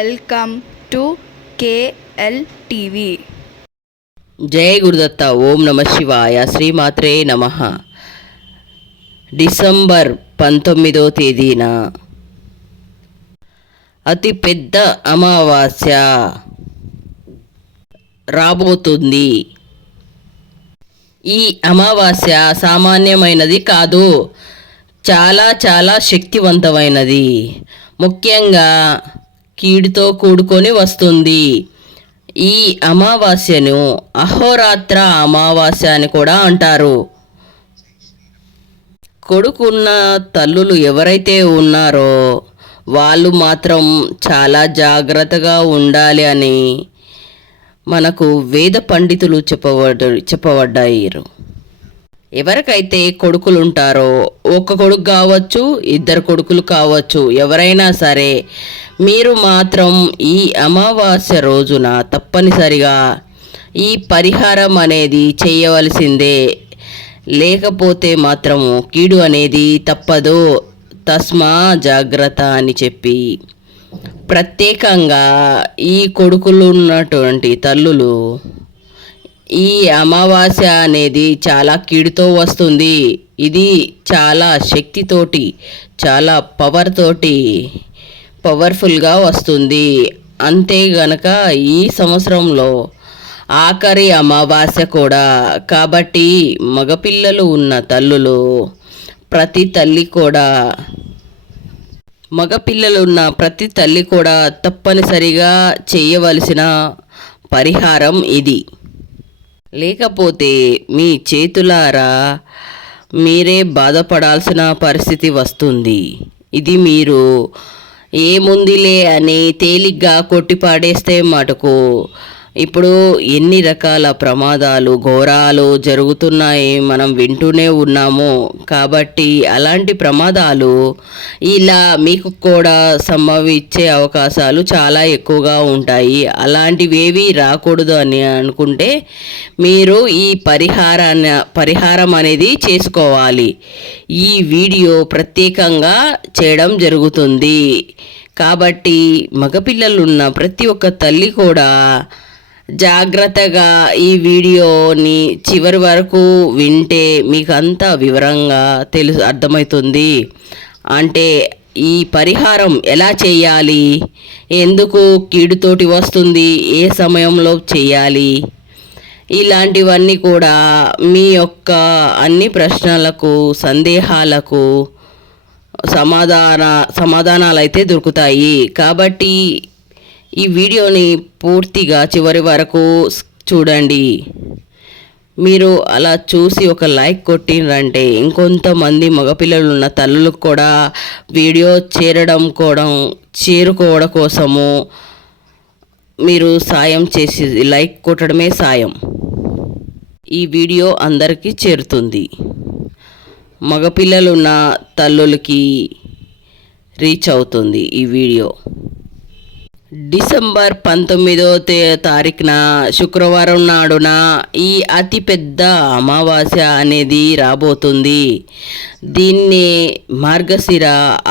Welcome to KL TV. జై గురుదత్త. ఓం నమ శివాయ. శ్రీమాత్రే నమ. డిసెంబర్ 19వ తేదీన అతి పెద్ద అమావాస్య రాబోతుంది. ఈ అమావాస్య సామాన్యమైనది కాదు, చాలా చాలా శక్తివంతమైనది. ముఖ్యంగా కీడుతో కూడుకొని వస్తుంది. ఈ అమావాస్యను అహోరాత్ర అమావాస్య అని కూడా అంటారు. కొడుకున్న తల్లులు ఎవరైతే ఉన్నారో వాళ్ళు మాత్రం చాలా జాగ్రత్తగా ఉండాలి అని మనకు వేద పండితులు చెప్పబడ్డారు. ఎవరికైతే కొడుకులు ఉంటారో, ఒక కొడుకు కావచ్చు, ఇద్దరు కొడుకులు కావచ్చు, ఎవరైనా సరే మీరు మాత్రం ఈ అమావాస్య రోజున తప్పనిసరిగా ఈ పరిహారం అనేది చేయవలసిందే. లేకపోతే మాత్రము కీడు అనేది తప్పదు. తస్మా జాగ్రత్త అని చెప్పి ప్రత్యేకంగా ఈ కొడుకులు ఉన్నటువంటి తల్లులు ఈ అమావాస్య అనేది చాలా కీడుతో వస్తుంది. ఇది చాలా శక్తితోటి, చాలా పవర్ఫుల్గా వస్తుంది. అంతే గనక ఈ సంవత్సరంలో ఆఖరి అమావాస్య కూడా కాబట్టి మగపిల్లలు ఉన్న తల్లులు ప్రతి తల్లి కూడా తప్పనిసరిగా చేయవలసిన పరిహారం ఇది. లేకపోతే మీ చేతులారా మీరే బాధపడాల్సిన పరిస్థితి వస్తుంది. ఇది మీరు ఏముందిలే అని తేలిగ్గా కొట్టిపాడేస్తే మటుకు ఇప్పుడు ఎన్ని రకాల ప్రమాదాలు, ఘోరాలు జరుగుతున్నాయి మనం వింటూనే ఉన్నాము. కాబట్టి అలాంటి ప్రమాదాలు ఇలా మీకు కూడా సంభవించే అవకాశాలు చాలా ఎక్కువగా ఉంటాయి. అలాంటివేవి రాకూడదు అని అనుకుంటే మీరు ఈ పరిహారం అనేది చేసుకోవాలి. ఈ వీడియో ప్రత్యేకంగా చేయడం జరుగుతుంది. కాబట్టి మగపిల్లలున్న ప్రతి ఒక్క తల్లి కూడా జాగ్రత్తగా ఈ వీడియోని చివరి వరకు వింటే మీకు అంతా వివరంగా అర్థమవుతుంది. అంటే ఈ పరిహారం ఎలా చేయాలి, ఎందుకు కీడుతోటి వస్తుంది, ఏ సమయంలో చేయాలి, ఇలాంటివన్నీ కూడా మీ యొక్క అన్ని ప్రశ్నలకు, సందేహాలకు సమాధానాలు అయితే దొరుకుతాయి. కాబట్టి ఈ వీడియోని పూర్తిగా చివరి వరకు చూడండి. మీరు అలా చూసి ఒక లైక్ కొట్టిరంటే ఇంకొంతమంది మగపిల్లలు ఉన్న తల్లులకు కూడా వీడియో చేరుకోవడం కోసము మీరు సాయం చేసి లైక్ కొట్టడమే సాయం. ఈ వీడియో అందరికీ చేరుతుంది. మగపిల్లలున్న తల్లులకి రీచ్ అవుతుంది ఈ వీడియో. డిసెంబర్ 19వ తారీఖున శుక్రవారం నాడున ఈ అతిపెద్ద అమావాస్య అనేది రాబోతుంది. దీన్ని మార్గశిర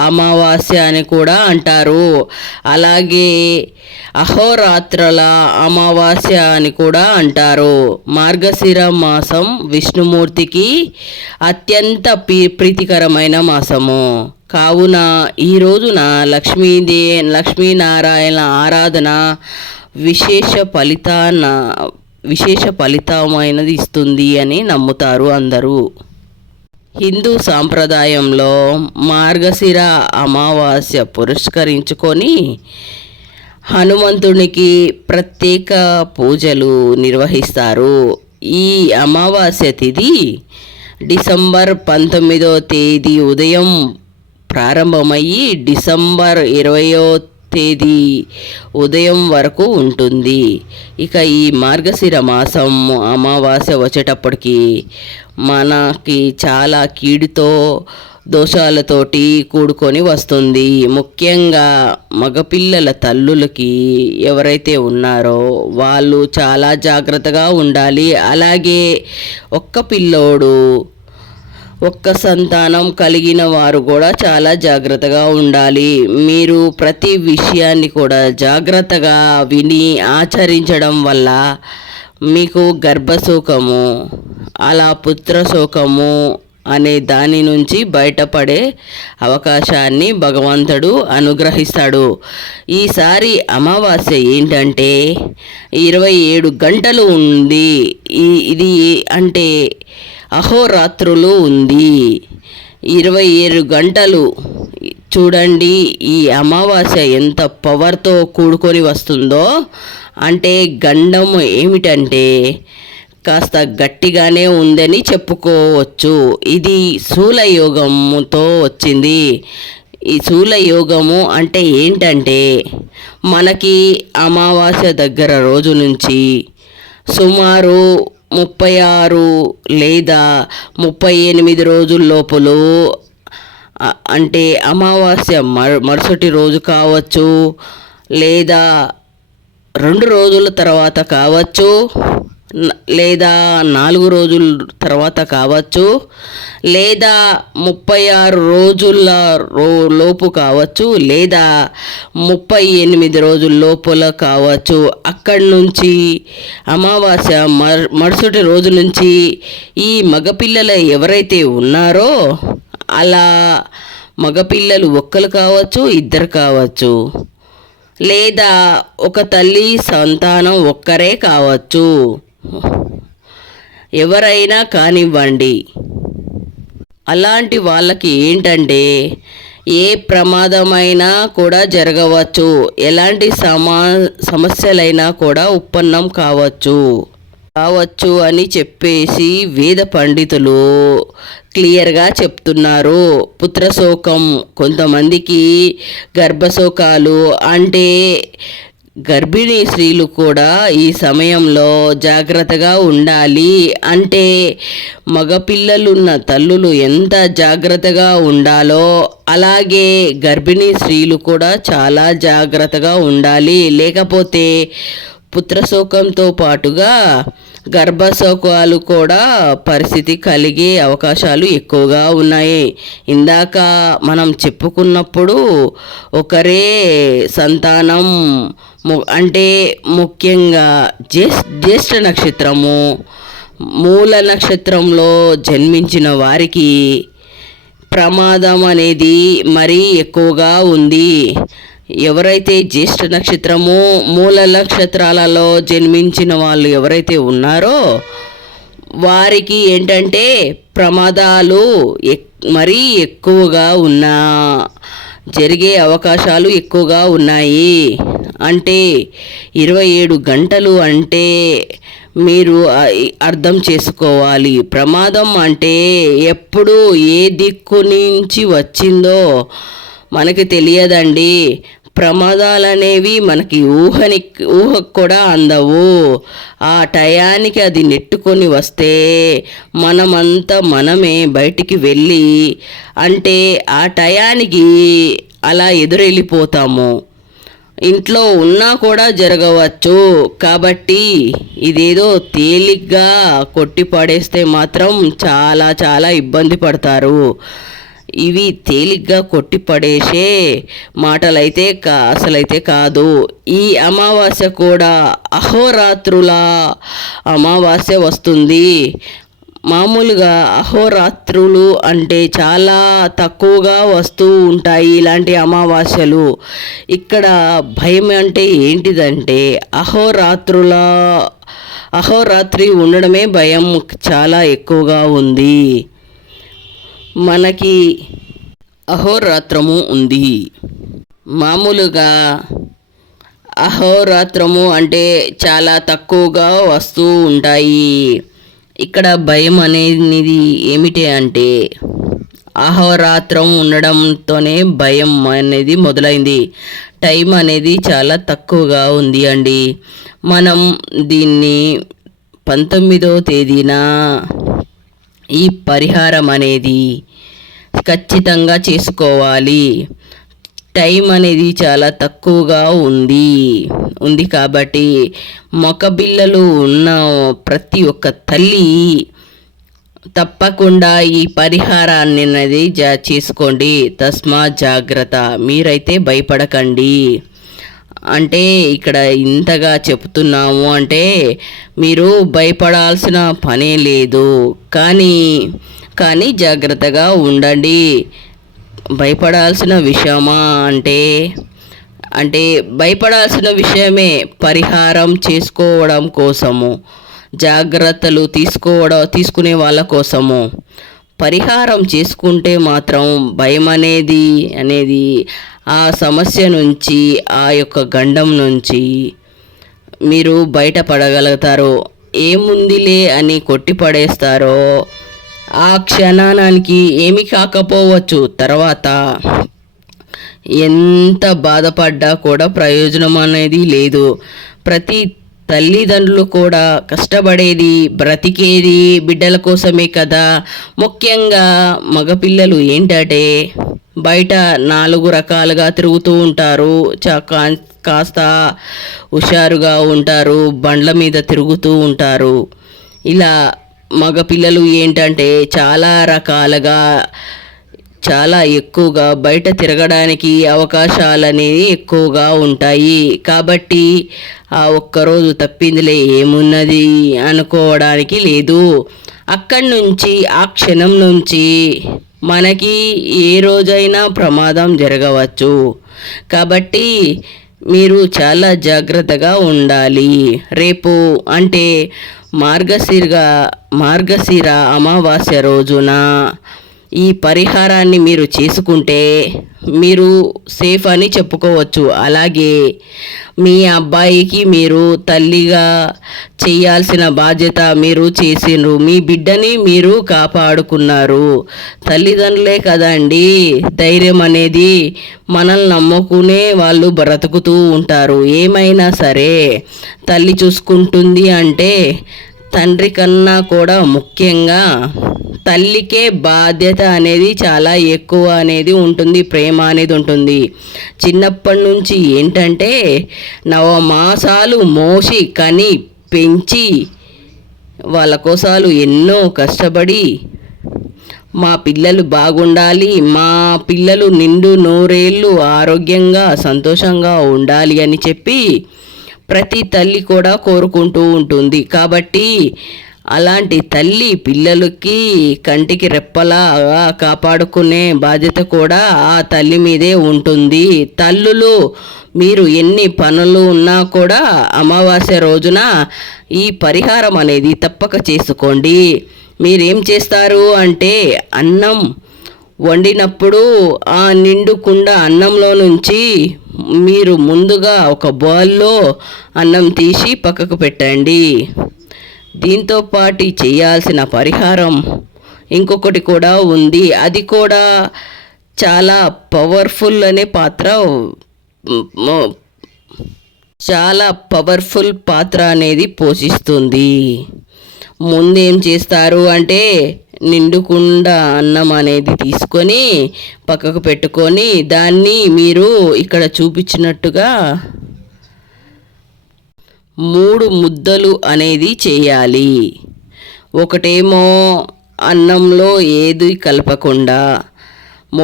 అమావాస్య అని కూడా అంటారు. అలాగే అహోరాత్రల అమావాస్య అని కూడా అంటారు. మార్గశిర మాసం విష్ణుమూర్తికి అత్యంత ప్రీతికరమైన మాసము కావున ఈ రోజున లక్ష్మీనారాయణ ఆరాధన విశేష ఫలితమైనది ఇస్తుంది అని నమ్ముతారు అందరూ. హిందూ సాంప్రదాయంలో మార్గశిర అమావాస్య పురస్కరించుకొని హనుమంతునికి ప్రత్యేక పూజలు నిర్వహిస్తారు. ఈ అమావాస్య తిథి డిసెంబర్ 19వ తేదీ ఉదయం ప్రారంభమయ్యి డిసెంబర్ 20వ తేదీ ఉదయం వరకు ఉంటుంది. ఇక ఈ మార్గశిర మాసం అమావాస్య వచ్చేటప్పటికి మనకి చాలా కీడుతో, దోషాలతోటి కూడుకొని వస్తుంది. ముఖ్యంగా మగపిల్లల తల్లులకి ఎవరైతే ఉన్నారో వాళ్ళు చాలా జాగ్రత్తగా ఉండాలి. అలాగే ఒక్క పిల్లోడు ఒక్క సంతానం కలిగిన వారు కూడా చాలా జాగ్రత్తగా ఉండాలి. మీరు ప్రతి విషయాన్ని కూడా జాగ్రత్తగా విని ఆచరించడం వల్ల మీకు గర్భశోకము అలా పుత్రశోకము అనే దాని నుంచి బయటపడే అవకాశాన్ని భగవంతుడు అనుగ్రహిస్తాడు. ఈసారి అమావాస్య ఏంటంటే 27 గంటలు ఉంది. ఇది అంటే అహోరాత్రులు ఉంది. 27 గంటలు చూడండి. ఈ అమావాస్య ఎంత పవర్తో కూడుకొని వస్తుందో. అంటే గండము ఏమిటంటే కాస్త గట్టిగానే ఉందని చెప్పుకోవచ్చు. ఇది శూలయోగముతో వచ్చింది. ఈ శూలయోగము అంటే ఏంటంటే మనకి అమావాస్య దగ్గర రోజు నుంచి సుమారు 36 లేదా 38 రోజుల లోపల అంటే అమావాస్య మరుసటి రోజు కావచ్చు, లేదా 2 రోజుల తర్వాత కావచ్చు, లేదా 4 రోజుల తర్వాత కావచ్చు, లేదా 36 రోజుల లోపు కావచ్చు, లేదా 38 రోజుల లోపల కావచ్చు. అక్కడి నుంచి అమావాస్య మరుసటి రోజు నుంచి ఈ మగపిల్లలు ఎవరైతే ఉన్నారో అలా మగపిల్లలు ఒక్కరు కావచ్చు, ఇద్దరు కావచ్చు, లేదా ఒక తల్లి సంతానం ఒక్కరే కావచ్చు, ఎవరైనా కానివ్వండి. అలాంటి వాళ్ళకి ఏంటంటే ఏ ప్రమాదమైనా కూడా జరగవచ్చు, ఎలాంటి సమస్యలైనా కూడా ఉత్పన్నం కావచ్చు అని చెప్పేసి వేద పండితులు క్లియర్గా చెప్తున్నారు. పుత్రశోకం, కొంతమందికి గర్భశోకాలు అంటే గర్భిణీ స్త్రీలు కూడా ఈ సమయంలో జాగ్రత్తగా ఉండాలి. అంటే మగపిల్లలున్న తల్లులు ఎంత జాగ్రత్తగా ఉండాలో అలాగే గర్భిణీ స్త్రీలు కూడా చాలా జాగ్రత్తగా ఉండాలి. లేకపోతే పుత్రశోకంతో పాటుగా గర్భశోకాలు కూడా పరిస్థితి కలిగే అవకాశాలు ఎక్కువగా ఉన్నాయి. ఇందాక మనం చెప్పుకున్నప్పుడు ఒకరే సంతానం అంటే ముఖ్యంగా జ్యేష్ఠ నక్షత్రము, మూల నక్షత్రంలో జన్మించిన వారికి ప్రమాదం అనేది మరీ ఎక్కువగా ఉంది. ఎవరైతే జ్యేష్ఠ నక్షత్రము, మూల నక్షత్రాలలో జన్మించిన వాళ్ళు ఎవరైతే ఉన్నారో వారికి ఏంటంటే ప్రమాదాలు మరీ ఎక్కువగా జరిగే అవకాశాలు ఎక్కువగా ఉన్నాయి. అంటే 27 గంటలు అంటే మీరు అర్థం చేసుకోవాలి. ప్రమాదం అంటే ఎప్పుడు ఏ దిక్కు నుంచి వచ్చిందో మనకి తెలియదండి. ప్రమాదాలనేవి మనకి ఊహకు కూడా అందవు. ఆ టయానికి అది నెట్టుకొని వస్తే మనమే బయటికి వెళ్ళి అంటే ఆ టయానికి అలా ఎదురెళ్ళిపోతాము. ఇంట్లో ఉన్నా కూడా జరగవచ్చు. కాబట్టి ఇదేదో తేలిగ్గా కొట్టి పడేస్తే మాత్రం చాలా చాలా ఇబ్బంది పడతారు. ఇవి తేలిగ్గా కొట్టి పడేసే మాటలైతే అసలైతే కాదు. ఈ అమావాస్య కూడా అహోరాత్రుల అమావాస్య వస్తుంది. మామూలుగా అహోరాత్రులు అంటే చాలా తక్కువగా వస్తూ ఉంటాయి ఇలాంటి అమావాస్యలు. ఇక్కడ భయం అంటే ఏంటిదంటే అహోరాత్రి ఉండడమే భయం చాలా ఎక్కువగా ఉంది. మనకి అహోరాత్రము ఉంది. మామూలుగా అహోరాత్రము అంటే చాలా తక్కువగా వస్తూ ఉంటాయి. ఇక్కడ భయం అనేది ఏమిటి అంటే అహోరాత్రం ఉండడంతోనే భయం అనేది మొదలైంది. టైం అనేది చాలా తక్కువగా ఉంది అండి. మనం దీన్ని 19వ తేదీన ఈ పరిహారం అనేది ఖచ్చితంగా చేసుకోవాలి. టైం అనేది చాలా తక్కువగా ఉంది కాబట్టి మగపిల్లలు ఉన్న ప్రతి ఒక్క తల్లి తప్పకుండా ఈ పరిహారాన్ని అనేది చేసుకోండి. తస్మా జాగ్రత్త, మీరైతే భయపడకండి. అంటే ఇక్కడ ఇంతగా చెప్తున్నాము అంటే మీరు భయపడాల్సిన పనే లేదు. కానీ జాగ్రత్తగా ఉండండి. భయపడాల్సిన విషయమా అంటే భయపడాల్సిన విషయమే. పరిహారం చేసుకోవడం కోసము, జాగ్రత్తలు తీసుకునే వాళ్ళ కోసము. పరిహారం చేసుకుంటే మాత్రం భయం అనేది ఆ సమస్య నుంచి, ఆ యొక్క గండం నుంచి మీరు బయటపడగలుగుతారు. ఏముందిలే అని కొట్టిపడేస్తారో ఆ క్షణానికి ఏమి కాకపోవచ్చు, తర్వాత ఎంత బాధపడ్డా కూడా ప్రయోజనం అనేది లేదు. ప్రతి తల్లిదండ్రులు కూడా కష్టపడేది, బ్రతికేది బిడ్డల కోసమే కదా. ముఖ్యంగా మగపిల్లలు ఏంటంటే బయట 4 రకాలుగా తిరుగుతూ ఉంటారు. కాస్త హుషారుగా ఉంటారు, బండ్ల మీద తిరుగుతూ ఉంటారు. ఇలా మగపిల్లలు ఏంటంటే చాలా ఎక్కువగా బయట తిరగడానికి అవకాశాలు అనేవి ఎక్కువగా ఉంటాయి. కాబట్టి ఆ ఒక్కరోజు తప్పిందిలే ఏమున్నది అనుకోవడానికి లేదు. అక్కడి నుంచి, ఆ క్షణం నుంచి మనకి ఏ రోజైనా ప్రమాదం జరగవచ్చు. కాబట్టి మీరు చాలా జాగ్రత్తగా ఉండాలి. రేపు అంటే మార్గశిర అమావాస్య రోజున ఈ పరిహారాన్ని మీరు చేసుకుంటే మీరు సేఫ్ అని చెప్పుకోవచ్చు. అలాగే మీ అబ్బాయికి మీరు తల్లిగా చేయాల్సిన బాధ్యత మీరు చేసిండ్రు. మీ బిడ్డని మీరు కాపాడుకున్నారు. తల్లిదండ్రులే కదండి ధైర్యం అనేది. మనల్ని నమ్ముకునే వాళ్ళు బ్రతుకుతూ ఉంటారు. ఏమైనా సరే తల్లి చూసుకుంటుంది అంటే తండ్రి కన్నా కూడా ముఖ్యంగా తల్లికే బాధ్యత అనేది చాలా ఎక్కువ అనేది ఉంటుంది, ప్రేమ అనేది ఉంటుంది. చిన్నప్పటి నుంచి ఏంటంటే 9 మాసాలు మోసి కని పెంచి వాళ్ళ కోసాలు ఎన్నో కష్టపడి మా పిల్లలు బాగుండాలి, మా పిల్లలు నిండు నూరేళ్ళు ఆరోగ్యంగా సంతోషంగా ఉండాలి అని చెప్పి ప్రతి తల్లి కూడా కోరుకుంటూ ఉంటుంది. కాబట్టి అలాంటి తల్లి పిల్లలకి కంటికి రెప్పలా కాపాడుకునే బాధ్యత కూడా ఆ తల్లి మీదే ఉంటుంది. తల్లులు మీరు ఎన్ని పనులు ఉన్నా కూడా అమావాస్య రోజున ఈ పరిహారం అనేది తప్పక చేసుకోండి. మీరేం చేస్తారు అంటే అన్నం వండినప్పుడు ఆ నిండు కుండ అన్నంలో నుంచి మీరు ముందుగా ఒక బౌల్లో అన్నం తీసి పక్కకు పెట్టండి. దీంతో పాటు చేయాల్సిన పరిహారం ఇంకొకటి కూడా ఉంది. అది కూడా చాలా పవర్ఫుల్ పాత్ర అనేది పోషిస్తుంది. ముందేం చేస్తారు అంటే నిండుకుండా అన్నం అనేది తీసుకొని పక్కకు పెట్టుకొని దాన్ని మీరు ఇక్కడ చూపించినట్టుగా 3 ముద్దలు అనేది చేయాలి. ఒకటేమో అన్నంలో ఏది కలపకుండా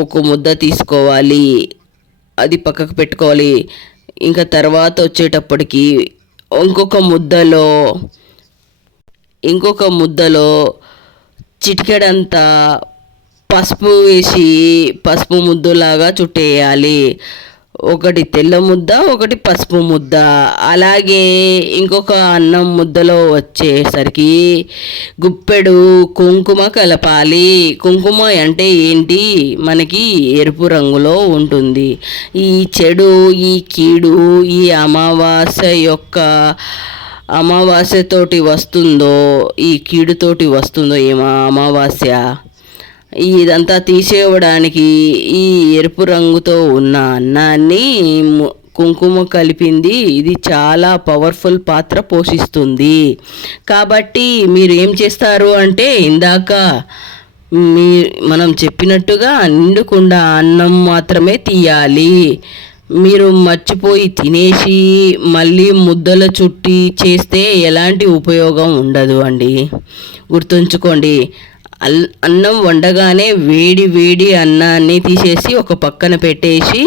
ఒక ముద్ద తీసుకోవాలి, అది పక్కకు పెట్టుకోవాలి. ఇంకా తర్వాత వచ్చేటప్పటికి ఇంకొక ముద్దలో చిటికెడంతా పసుపు వేసి పసుపు ముద్దలాగా చుట్టేయాలి. ఒకటి తెల్ల ముద్ద, ఒకటి పసుపు ముద్ద. అలాగే ఇంకొక అన్నం ముద్దలో వచ్చేసరికి గుప్పెడు కుంకుమ కలపాలి. కుంకుమ అంటే ఏంటి, మనకి ఎరుపు రంగులో ఉంటుంది. ఈ చెడు, ఈ కీడు, ఈ అమావాస్యతోటి వస్తుందో, ఈ కీడుతోటి వస్తుందో ఏమో అమావాస్య, ఇదంతా తీసేయడానికి ఈ ఎరుపు రంగుతో ఉన్న అన్నాన్ని కుంకుమ కలిపింది ఇది చాలా పవర్ఫుల్ పాత్ర పోషిస్తుంది. కాబట్టి మీరు ఏం చేస్తారు అంటే ఇందాక మనం చెప్పినట్టుగా నిండుకుండా అన్నం మాత్రమే తీయాలి. మీరు మర్చిపోయి తినేసి మళ్ళీ ముద్దల చుట్టి చేస్తే ఎలాంటి ఉపయోగం ఉండదు అండి, గుర్తుంచుకోండి. అన్నం వండగానే వేడి వేడి అన్నాన్ని తీసేసి ఒక పక్కన పెట్టేసి,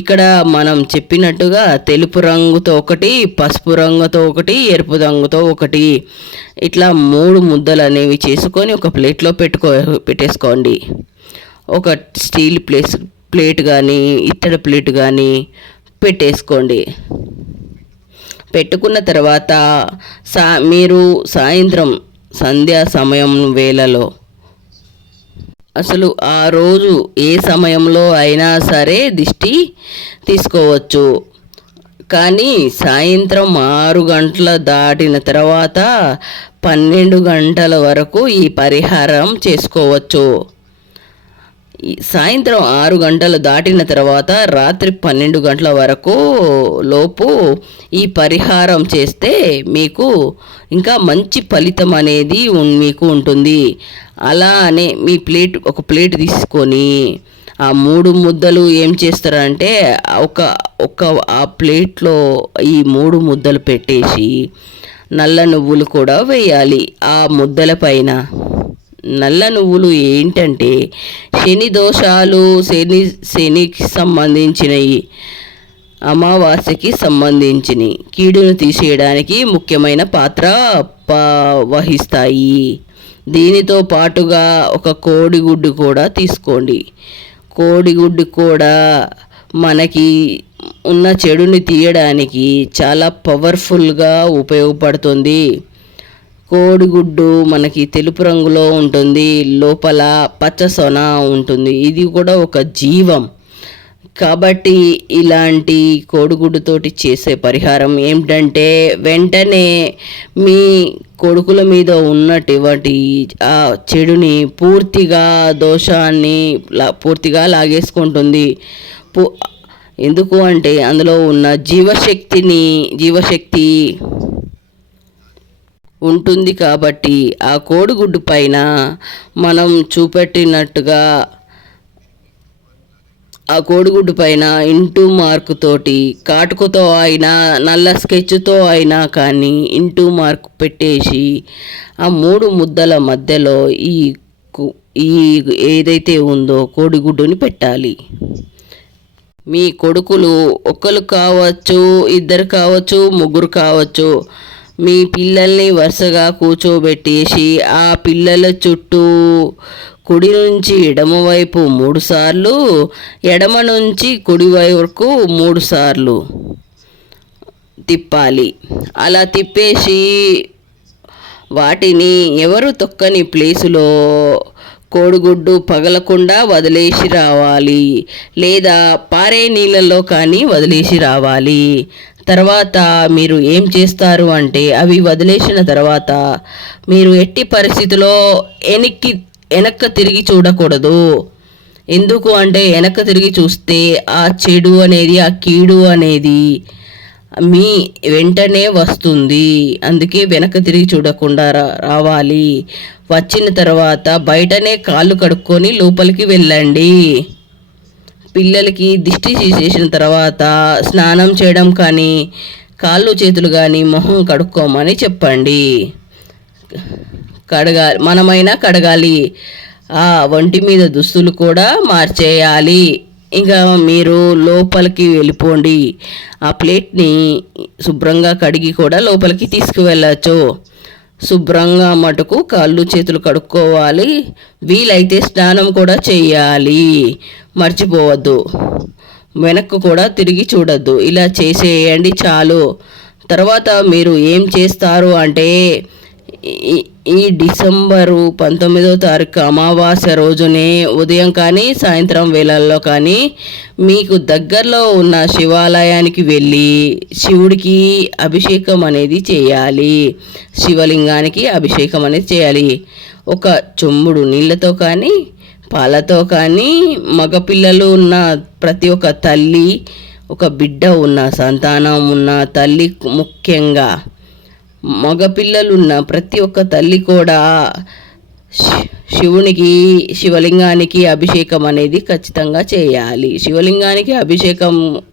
ఇక్కడ మనం చెప్పినట్టుగా తెలుపు రంగుతో ఒకటి, పసుపు రంగుతో ఒకటి, ఎరుపు రంగుతో ఒకటి, ఇట్లా 3 ముద్దలు అనేవి చేసుకొని ఒక ప్లేట్లో పెట్టేసుకోండి. ఒక స్టీల్ ప్లేట్ కానీ ఇత్తడి ప్లేట్ కానీ పెట్టేసుకోండి. పెట్టుకున్న తర్వాత మీరు సాయంత్రం సంధ్యా సమయం వేళలో, అసలు ఆ రోజు ఏ సమయంలో అయినా సరే దిష్టి తీసుకోవచ్చు, కానీ సాయంత్రం 6 గంటల దాటిన తర్వాత 12 గంటల వరకు ఈ పరిహారం చేసుకోవచ్చు. సాయంత్రం 6 గంటలు దాటిన తర్వాత రాత్రి 12 గంటల వరకు లోపు ఈ పరిహారం చేస్తే మీకు ఇంకా మంచి ఫలితం అనేది మీకు ఉంటుంది. అలానే మీ ఒక ప్లేట్ తీసుకొని ఆ 3 ముద్దలు ఏం చేస్తారంటే ఆ ప్లేట్లో ఈ 3 ముద్దలు పెట్టేసి నల్ల నువ్వులు కూడా వేయాలి. ఆ ముద్దల పైన నల్ల నువ్వులు ఏంటంటే శని దోషాలు, శనికి సంబంధించినవి, అమావాస్యకి సంబంధించినవి, కీడును తీసేయడానికి ముఖ్యమైన పాత్ర వహిస్తాయి. దీనితో పాటుగా ఒక కోడిగుడ్డు కూడా తీసుకోండి. కోడిగుడ్డు కూడా మనకి ఉన్న చెడుని తీయడానికి చాలా పవర్ఫుల్గా ఉపయోగపడుతుంది. కోడిగుడ్డు మనకి తెలుపు రంగులో ఉంటుంది, లోపల పచ్చ సొన ఉంటుంది. ఇది కూడా ఒక జీవం. కాబట్టి ఇలాంటి కోడిగుడ్డుతోటి చేసే పరిహారం ఏమిటంటే, వెంటనే మీ కొడుకుల మీద ఉన్నటువంటి ఆ చెడుని దోషాన్ని పూర్తిగా లాగేసుకుంటుంది. ఎందుకు అంటే అందులో ఉన్న జీవశక్తి ఉంటుంది. కాబట్టి ఆ కోడిగుడ్డు పైన మనం చూపెట్టినట్టుగా ఆ కోడిగుడ్డు పైన ఇంటూ మార్కు తోటి, కాటుకతో అయినా నల్ల స్కెచ్తో అయినా కానీ ఇంటూ మార్కు పెట్టేసి ఆ 3 ముద్దల మధ్యలో ఈ ఏదైతే ఉందో కోడిగుడ్డుని పెట్టాలి. మీ కొడుకులు ఒకరు కావచ్చు, 2 కావచ్చు, 3 కావచ్చు, మీ పిల్లల్ని వరుసగా కూర్చోబెట్టేసి ఆ పిల్లల చుట్టూ కుడి నుంచి ఎడమ వైపు 3 సార్లు, ఎడమ నుంచి కుడి వరకు 3 సార్లు తిప్పాలి. అలా తిప్పేసి వాటిని ఎవరు తొక్కని ప్లేసులో కోడిగుడ్డు పగలకుండా వదిలేసి రావాలి, లేదా పారే నీళ్ళల్లో కానీ వదిలేసి రావాలి. తర్వాత మీరు ఏం చేస్తారు అంటే, అవి వదిలేసిన తర్వాత మీరు ఎట్టి పరిస్థితిలో వెనక్కి తిరిగి చూడకూడదు. ఎందుకు అంటే వెనక్కి తిరిగి చూస్తే ఆ చెడు అనేది, ఆ కీడు అనేది మీ వెంటనే వస్తుంది. అందుకే వెనక్కి తిరిగి చూడకుండా రావాలి. వచ్చిన తర్వాత బయటనే కాళ్ళు కడుక్కొని లోపలికి వెళ్ళండి. పిల్లలకి దిష్టి తీసేసిన తర్వాత స్నానం చేయడం కానీ, కాళ్ళు చేతులు కానీ మొహం కడుక్కోమని చెప్పండి. మనమైనా కడగాలి. ఆ ఒంటి మీద దుస్తులు కూడా మార్చేయాలి. ఇంకా మీరు లోపలికి వెళ్ళిపోండి. ఆ ప్లేట్ని శుభ్రంగా కడిగి కూడా లోపలికి తీసుకువెళ్ళచ్చు. శుభ్రంగా మటుకు కాళ్ళు చేతులు కడుక్కోవాలి. వీలైతే స్నానం కూడా చేయాలి, మర్చిపోవద్దు. వెనక్కు కూడా తిరిగి చూడొద్దు. ఇలా చేసేయండి చాలు. తర్వాత మీరు ఏం చేస్తారు అంటే, ఈ డిసెంబరు 19వ తారీఖు అమావాస్య రోజునే ఉదయం కానీ సాయంత్రం వేళల్లో కానీ మీకు దగ్గరలో ఉన్న శివాలయానికి వెళ్ళి శివుడికి అభిషేకం అనేది చేయాలి. శివలింగానికి అభిషేకం అనేది చేయాలి. ఒక చెంబుడు నీళ్ళతో కానీ, పాలతో కానీ, మగపిల్లలు ఉన్న ప్రతి ఒక్క తల్లి, ఒక బిడ్డ ఉన్న సంతానం ఉన్న తల్లి, ముఖ్యంగా మగపిల్లలున్న ప్రతి ఒక్క తల్లి కూడా శివలింగానికి అభిషేకం అనేది ఖచ్చితంగా చేయాలి. శివలింగానికి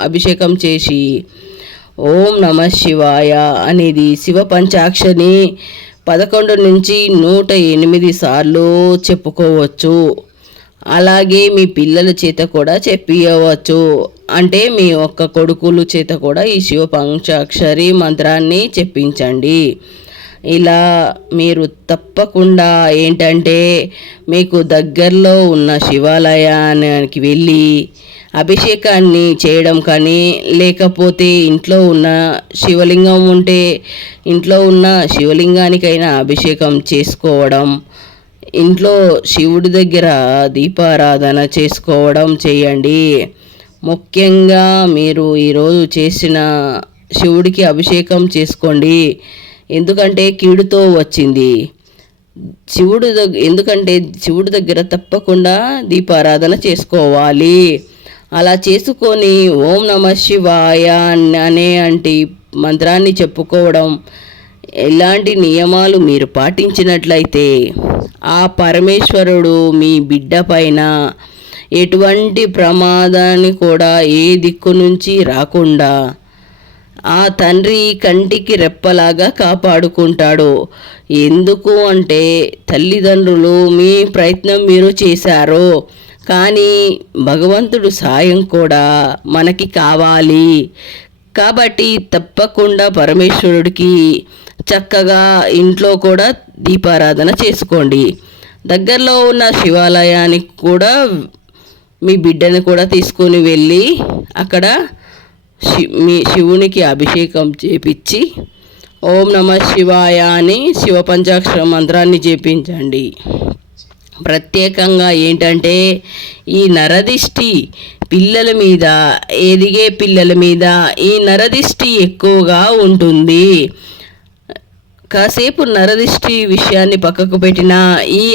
అభిషేకం చేసి ఓం నమ శివాయ అనేది శివ పంచాక్షని 11 నుంచి 108 సార్లు చెప్పుకోవచ్చు. అలాగే మీ పిల్లల చేత కూడా చెప్పియవచ్చు. అంటే మీ ఒక్క కొడుకుల చేత కూడా ఈ శివ పంచాక్షరి మంత్రాన్ని చెప్పించండి. ఇలా మీరు తప్పకుండా ఏంటంటే మీకు దగ్గరలో ఉన్న శివాలయానికి వెళ్ళి అభిషేకాన్ని చేయడం కానీ, లేకపోతే ఇంట్లో ఉన్న శివలింగం ఉంటే ఇంట్లో ఉన్న శివలింగానికైనా అభిషేకం చేసుకోవడం, ఇంట్లో శివుడి దగ్గర దీపారాధన చేసుకోవడం చేయండి. ముఖ్యంగా మీరు ఈరోజు చేసిన శివుడికి అభిషేకం చేసుకోండి. ఎందుకంటే కీడుతో వచ్చింది. ఎందుకంటే శివుడి దగ్గర తప్పకుండా దీపారాధన చేసుకోవాలి. అలా చేసుకొని ఓం నమః శివాయ అంటే మంత్రాన్ని చెప్పుకోవడం, ఇలాంటి నియమాలు మీరు పాటించినట్లయితే ఆ పరమేశ్వరుడు మీ బిడ్డ పైన ఎటువంటి ప్రమాదాన్ని కూడా ఏ దిక్కు నుంచి రాకుండా ఆ తండ్రి కంటికి రెప్పలాగా కాపాడుకుంటాడు. ఎందుకు అంటే తల్లిదండ్రులు మీ ప్రయత్నం మీరు చేశారు, కానీ భగవంతుడు సాయం కూడా మనకి కావాలి. కాబట్టి తప్పకుండా పరమేశ్వరుడికి చక్కగా ఇంట్లో కూడా దీపారాధన చేసుకోండి. దగ్గరలో ఉన్న శివాలయానికి కూడా మీ బిడ్డను కూడా తీసుకొని వెళ్ళి అక్కడ మీ శివునికి అభిషేకం చేపించి ఓం నమః శివాయ అని శివ పంచాక్షర మంత్రాన్ని జపించండి. ప్రత్యేకంగా ఏంటంటే ఈ నరదిష్టి పిల్లల మీద, ఎదిగే పిల్లల మీద ఈ నరదిష్టి ఎక్కువగా ఉంటుంది. కాసేపు నరదిష్టి విషయాన్ని పక్కకు పెట్టినా ఈ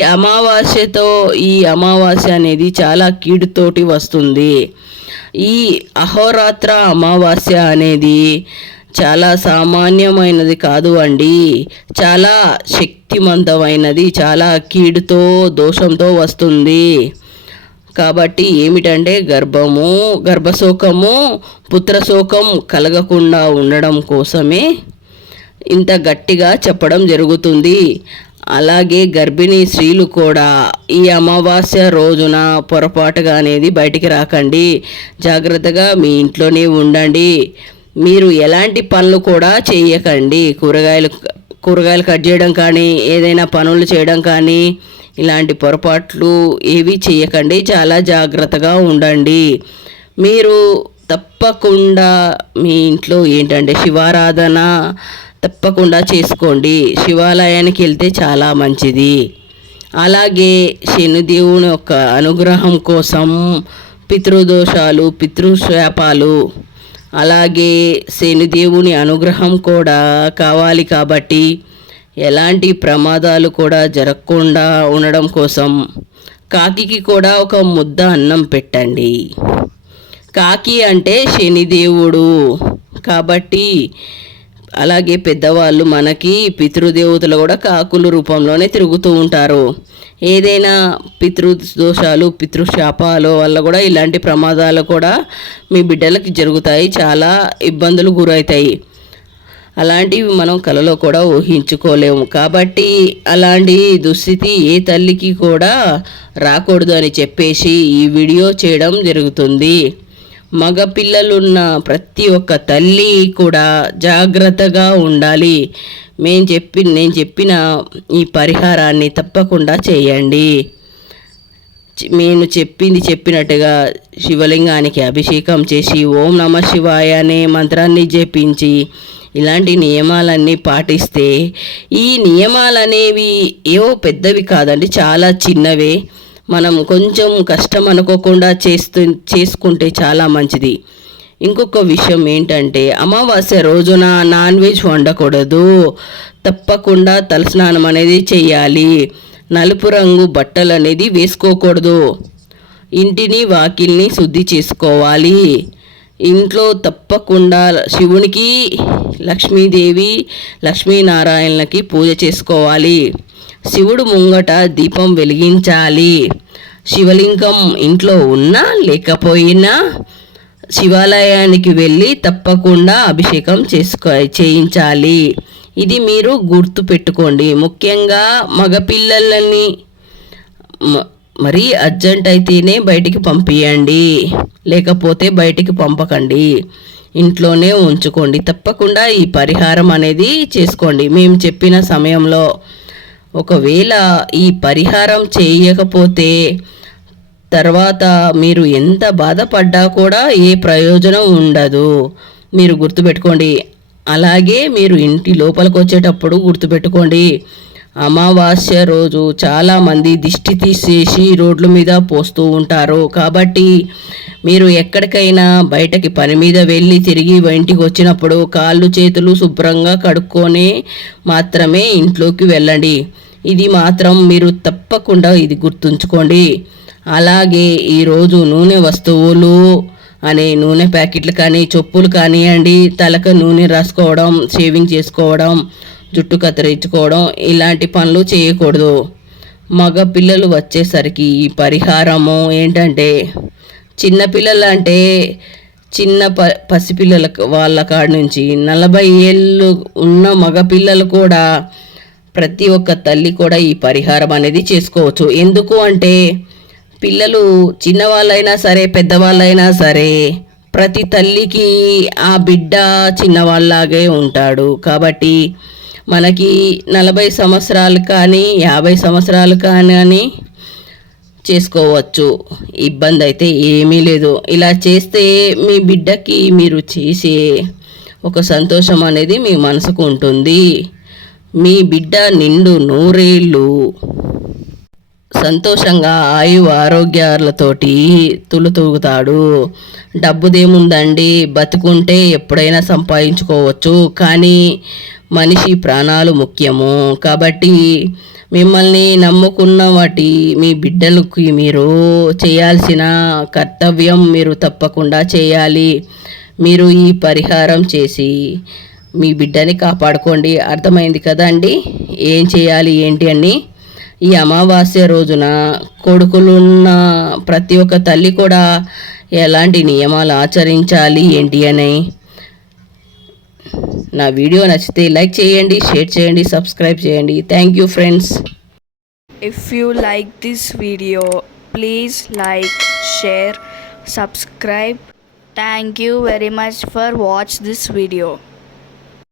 అమావాస్య అనేది చాలా కీడుతోటి వస్తుంది. ఈ అహోరాత్ర అమావాస్య అనేది చాలా సామాన్యమైనది కాదు అండి, చాలా శక్తివంతమైనది, చాలా కీడుతో దోషంతో వస్తుంది. కాబట్టి ఏమిటంటే గర్భశోకము పుత్రశోకం కలగకుండా ఉండడం కోసమే ఇంత గట్టిగా చెప్పడం జరుగుతుంది. అలాగే గర్భిణీ స్త్రీలు కూడా ఈ అమావాస్య రోజున పొరపాటుగా అనేది బయటికి రాకండి. జాగ్రత్తగా మీ ఇంట్లోనే ఉండండి. మీరు ఎలాంటి పనులు కూడా చేయకండి. కూరగాయలు కట్ చేయడం కానీ, ఏదైనా పనులు చేయడం కానీ, ఇలాంటి పొరపాట్లు ఏవి చేయకండి. చాలా జాగ్రత్తగా ఉండండి. మీరు తప్పకుండా మీ ఇంట్లో ఏంటంటే శివారాధన తప్పకుండా చేసుకోండి. శివాలయానికి వెళ్తే చాలా మంచిది. అలాగే శనిదేవుని యొక్క అనుగ్రహం కోసం పితృదోషాలు, పితృశాపాలు, అలాగే శనిదేవుని అనుగ్రహం కూడా కావాలి. కాబట్టి ఎలాంటి ప్రమాదాలు కూడా జరగకుండా ఉండడం కోసం కాకికి కూడా ఒక ముద్ద అన్నం పెట్టండి. కాకి అంటే శనిదేవుడు కాబట్టి, అలాగే పెద్దవాళ్ళు మనకి పితృదేవతలు కూడా కాకుల రూపంలోనే తిరుగుతూ ఉంటారు. ఏదైనా పితృదోషాలు, పితృశాపాలు వల్ల కూడా ఇలాంటి ప్రమాదాలు కూడా మీ బిడ్డలకి జరుగుతాయి. చాలా ఇబ్బందులు గురవుతాయి. అలాంటివి మనం కలలో కూడా ఊహించుకోలేము. కాబట్టి అలాంటి దుస్థితి ఏ తల్లికి కూడా రాకూడదు అని చెప్పేసి ఈ వీడియో చేయడం జరుగుతుంది. మగ పిల్లలున్న ప్రతి ఒక్క తల్లి కూడా జాగ్రత్తగా ఉండాలి. నేను చెప్పిన ఈ పరిహారాన్ని తప్పకుండా చేయండి. నేను చెప్పినట్టుగా శివలింగానికి అభిషేకం చేసి ఓం నమః శివాయ అనే మంత్రాన్ని జపించి ఇలాంటి నియమాలన్నీ పాటిస్తే, ఈ నియమాలనేవి ఏవో పెద్దవి కాదండి, చాలా చిన్నవే. మనం కొంచెం కష్టం అనుకోకుండా చేసుకుంటే చాలా మంచిది. ఇంకొక విషయం ఏంటంటే అమావాస్య రోజున నాన్ వెజ్ వండకూడదు. తప్పకుండా తలస్నానం అనేది చేయాలి. నలుపు రంగు బట్టలు అనేది వేసుకోకూడదు. ఇంటిని వాకిల్ని శుద్ధి చేసుకోవాలి. ఇంట్లో తప్పకుండా శివునికి, లక్ష్మీదేవి, లక్ష్మీనారాయణలకి పూజ చేసుకోవాలి. శివుడు ముంగట దీపం వెలిగించాలి. శివలింగం ఇంట్లో ఉన్నా లేకపోయినా శివాలయానికి వెళ్ళి తప్పకుండా అభిషేకం చేయించాలి. ఇది మీరు గుర్తు పెట్టుకోండి. ముఖ్యంగా మగపిల్లలని మరీ అర్జెంట్ అయితేనే బయటికి పంపించండి, లేకపోతే బయటికి పంపకండి, ఇంట్లోనే ఉంచుకోండి. తప్పకుండా ఈ పరిహారం అనేది చేసుకోండి మేము చెప్పిన సమయంలో. ఒకవేళ ఈ పరిహారం చేయకపోతే తర్వాత మీరు ఎంత బాధపడ్డా కూడా ఏ ప్రయోజనం ఉండదు, మీరు గుర్తుపెట్టుకోండి. అలాగే మీరు ఇంటి లోపలికి వచ్చేటప్పుడు గుర్తుపెట్టుకోండి, అమావాస్య రోజు చాలామంది దిష్టి తీసేసి రోడ్ల మీద పోస్తూ ఉంటారు. కాబట్టి మీరు ఎక్కడికైనా బయటకి పని మీద వెళ్ళి తిరిగి ఇంటికి వచ్చినప్పుడు కాళ్ళు చేతులు శుభ్రంగా కడుక్కొని మాత్రమే ఇంట్లోకి వెళ్ళండి. ఇది మాత్రం మీరు తప్పకుండా ఇది గుర్తుంచుకోండి. అలాగే ఈరోజు నూనె వస్తువులు అనే నూనె ప్యాకెట్లు కానీ చెప్పులు కానివ్వండి, తలకు నూనె రాసుకోవడం, షేవింగ్ చేసుకోవడం, జుట్టు కత్తిరించుకోవడం ఇలాంటి పనులు చేయకూడదు. మగ పిల్లలు వచ్చేసరికి ఈ పరిహారము ఏంటంటే, చిన్నపిల్లలు అంటే చిన్న పసిపిల్లల వాళ్ళ కాడ నుంచి 40 ఏళ్ళు ఉన్న మగపిల్లలు కూడా, ప్రతి ఒక్క తల్లి కూడా ఈ పరిహారం అనేది చేసుకోవచ్చు. ఎందుకు అంటే పిల్లలు చిన్నవాళ్ళైనా సరే పెద్దవాళ్ళైనా సరే ప్రతి తల్లికి ఆ బిడ్డ చిన్నవాళ్ళలాగే ఉంటాడు. కాబట్టి మనకి 40 సంవత్సరాలు కానీ 50 సంవత్సరాలు కానీ చేసుకోవచ్చు, ఇబ్బంది అయితే ఏమీ లేదు. ఇలా చేస్తే మీ బిడ్డకి మీరు చేసే ఒక సంతోషం అనేది మీ మనసుకు ఉంటుంది. మీ బిడ్డ నిండు 100 ఏళ్ళు సంతోషంగా ఆరోగ్యాలతోటి తులుతూగుతాడు. డబ్బుదేముందండి, బతుకుంటే ఎప్పుడైనా సంపాదించుకోవచ్చు, కానీ మనిషి ప్రాణాలు ముఖ్యము. కాబట్టి మిమ్మల్ని నమ్ముకున్న మీ బిడ్డలకి మీరు చేయాల్సిన కర్తవ్యం మీరు తప్పకుండా చేయాలి. మీరు ఈ పరిహారం చేసి మీ బిడ్డని కాపాడుకోండి. అర్థమైంది కదా అండి ఏం చేయాలి ఏంటి అని. ఈ అమావాస్య రోజున కొడుకులున్న ప్రతి ఒక్క తల్లి కూడా ఎలాంటి నియమాలు ఆచరించాలి ఏంటి అని. నా వీడియో నచ్చితే లైక్ చేయండి, షేర్ చేయండి, సబ్స్క్రైబ్ చేయండి. Thank you friends. If you like this video, please like, share, subscribe. Thank you very much for watch this video.